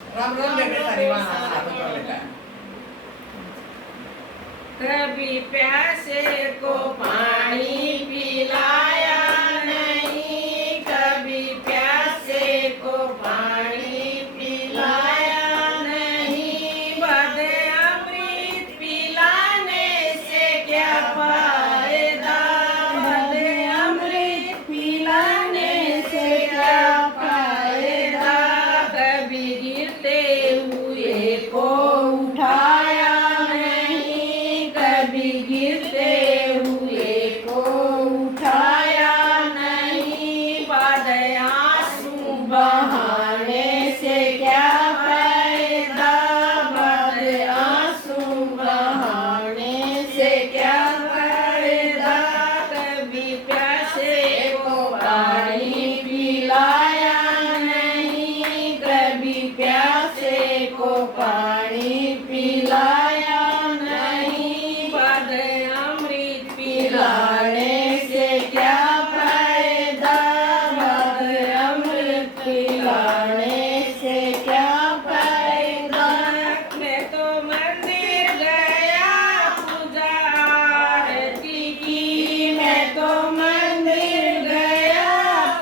राम राम बेटे तारी वहाँ साथ कर बेटा। कभी प्यासे को पानी पिलाया नहीं, कभी प्यासे को पानी पिलाया नहीं। बद अमृत पिलाने से क्या फायदा, बद अमृत पिलाने से क्या फायदा। कभी गिरते हुए को उठाया नहीं, कभी गिरते हुए को उठाया नहीं। बाद आंसू बहाने से क्या फायदा, बाद आंसू बहाने से क्या फायदा। कभी प्यासे को पानी पिलाया नहीं, कभी प्यासे को पानी पिलाया नहीं। बाद अमृत पिलाने से क्या फायदा, बाद अमृत पिलाने से क्या फायदा। मैं तो मंदिर गया पूजा आरती की, मैं तो मंदिर गया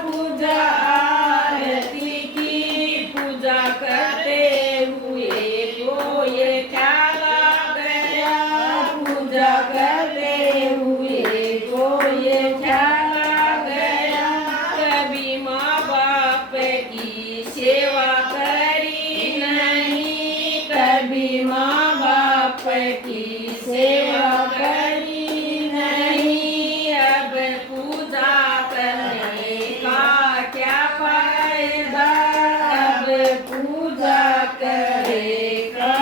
पूजा आरती की। पूजा करते हुए को ये ख्याल आ गया, पूजा करते हुए को ये ख्याल आ गया। कभी माँ बाप की सेवा करी नहीं, कभी माँ बाप की सेवा करी नहीं। अब पूजा करने का क्या फायदा, अब पूजा करे का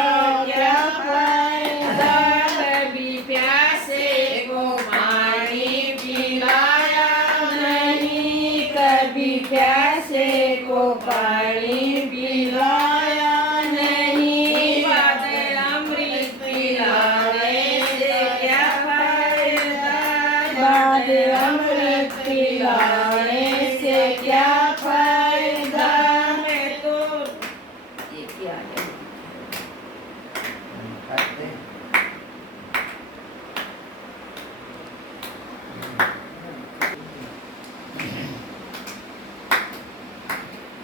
क्या फायदा। कभी प्यासे को पानी पिलाया नहीं, कभी प्यासे को पानी पिलाया नहीं। बाद अमृत पिलाने से क्या फायदा, बाद अमृत पिलाने से क्या फायदा। मैं तो ये क्या है। खाते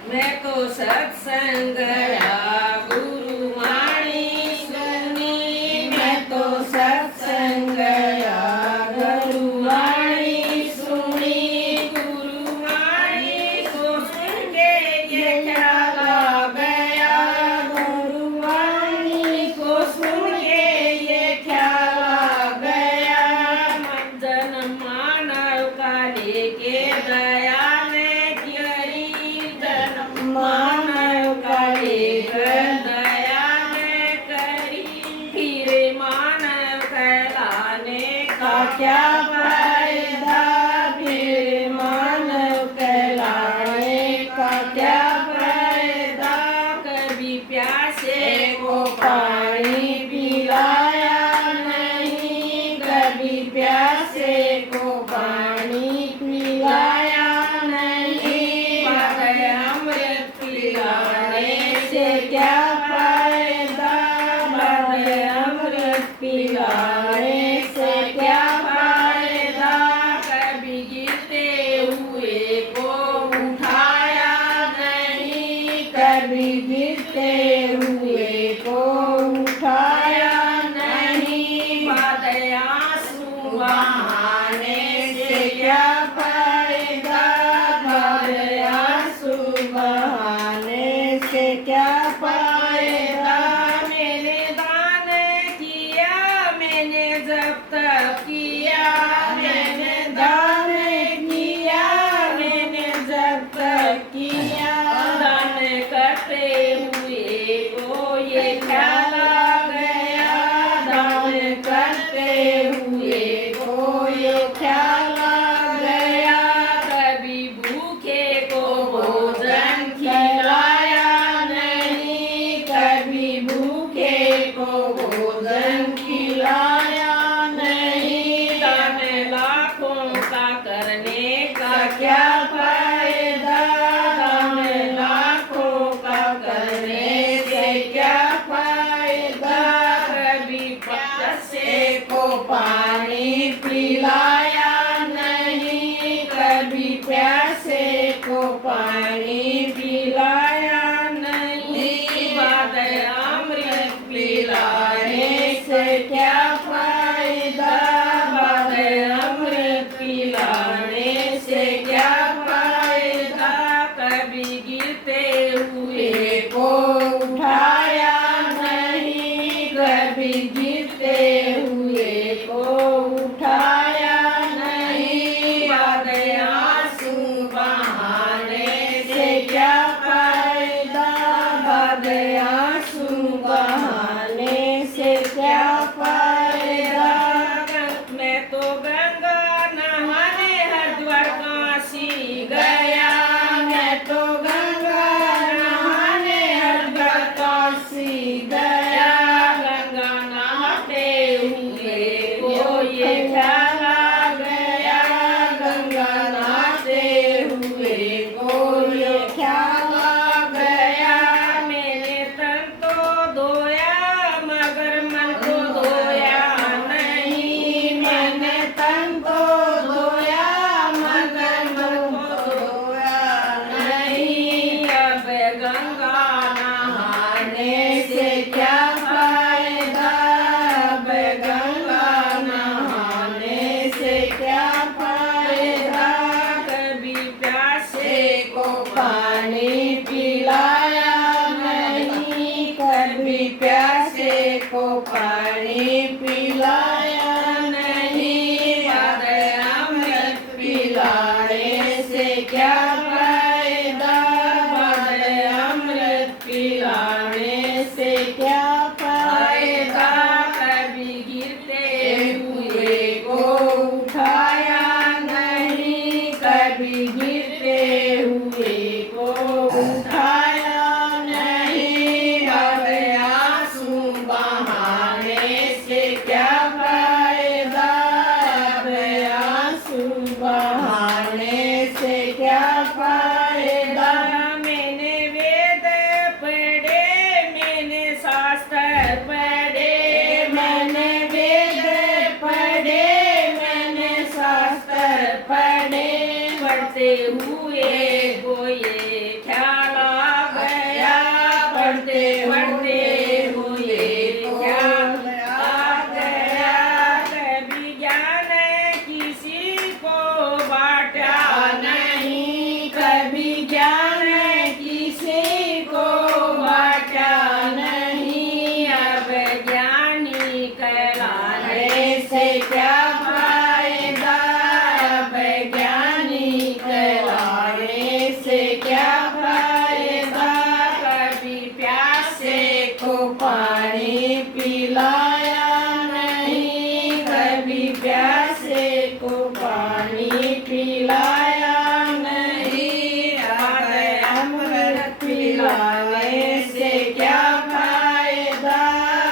मैं तो सत्संग गया गुरु वाणी सुनी, मैं तो सत्संग गया गुरु वाणी सुनी। गुरु वाणी को सुन के ये ख्याल आ गया, गुरु वाणी को सुन के ये ख्याल आ गया। जन्म मानव का लेके दया ने करी, जन्म मानव का लेकर दया ने करी। फिर मानव कहलाने का क्या फायदा, फिर मानव कहलाने का क्या फायदा। कभी प्यासे को पानी पिलाया नहीं, कभी प्यासे को पानी पिलाया नहीं। बाद अमृत पिलाने से क्या फायदा, बाद अमृत पिलाने से क्या फायदा। कभी गिरते हुए को उठाया नहीं, कभी गिरते हुए को उठाया नहीं। बाद आंसू बहाने से क्या फायदा, बाद आंसू बहाने से क्या फायदा। मैंने दान किया, मैंने जब तक किया, मैंने दान किया, मैंने जब तक किया। दान करते हुए को ये ख्याल आ गया, दान करते हुए को ये ख्याल आ गया। कभी भूखे को भोजन खिलाया नहीं, पानी पिलाया नहीं, कभी प्यासे को पानी पिलाया नहीं। बाद अमृत पिलाने से क्या फायदा, बाद अमृत पिलाने से क्या फायदा। कभी गिरते हुए को उठाया नहीं, कभी गिरते हुए को उठाया नहीं। बाद आंसू बहाने से क्या फायदा, बाद आंसू बहाने से क्या फायदा। मैं तो गंगा नहाने हरिद्वार काशी गया, मैं तो गंगा नहाने हरिद्वार काशी गया। गंगा नहाते हुए को ये ख्याल आ गया, गंगा नहाते हुए को ये ख्याल आ गया। मैंने तन तो धोया मगर मन को धोया नहीं, मैंने तन तो धोया मगर मन को धोया नहीं। अब गंगा नहाने से क्या फायदा, अब गंगा नहाने से क्या फायदा। कभी प्यासे को पानी पिलाया नहीं, कभी प्यासे को पानी पिलाया नहीं। बाद अमृत पिलाने से क्या फायदा, बाद अमृत पिलाने से क्या फायदा। कभी गिरते हुए को उठाया नहीं, कभी गिरते हुए को उठाया नहीं। बाद आंसू बहाने से क्या फायदा, अब आंसू बहाने से क्या फायदा। मैंने वेद पढ़े, मैंने शास्त्र पढ़े, मैंने वेद पढ़े, मैंने शास्त्र पढ़े। पढ़ते हुए को ये ख्याल आ गया, पढ़ते पढ़ते हुए ख्याल आ गया। कभी ज्ञान किसी को बांटा नहीं, कभी ज्ञान किसी को बांटा नहीं। अब ज्ञानी कहलाने से क्या फायदा, अब ज्ञानी कहलाने से क्या फायदा। कभी प्यासे को पानी पिलाया नहीं, कभी प्यासे को पानी पिलाया नहीं। बाद अमृत पिलाने से क्या फायदा,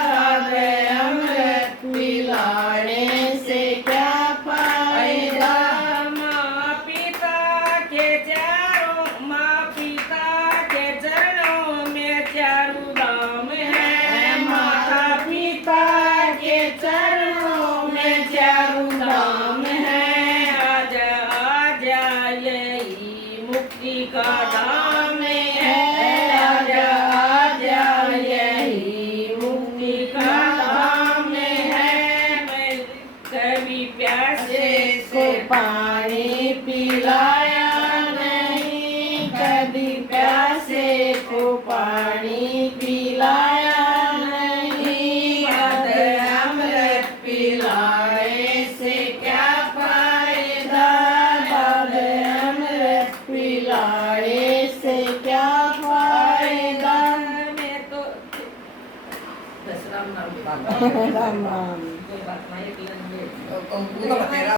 बाद अमृत पिलाने से क्या फायदा। माँ पिता के चारों, माँ पिता के चरणों में चारों धाम है, माता पिता के चरणों में चारों धाम है। आजा आजा यही मुक्ति का धाम है, आजा आजा यही मुक्ति का धाम है। मैं कभी प्यासे को पानी पिलाया नहीं, कभी प्यासे को पानी पिलाया नहीं। बाद अमृत पिलाने से क्या फायदा, बाद अमृत पिलाने से क्या फायदा। मैं तो राम राम तो तू तो बतेगा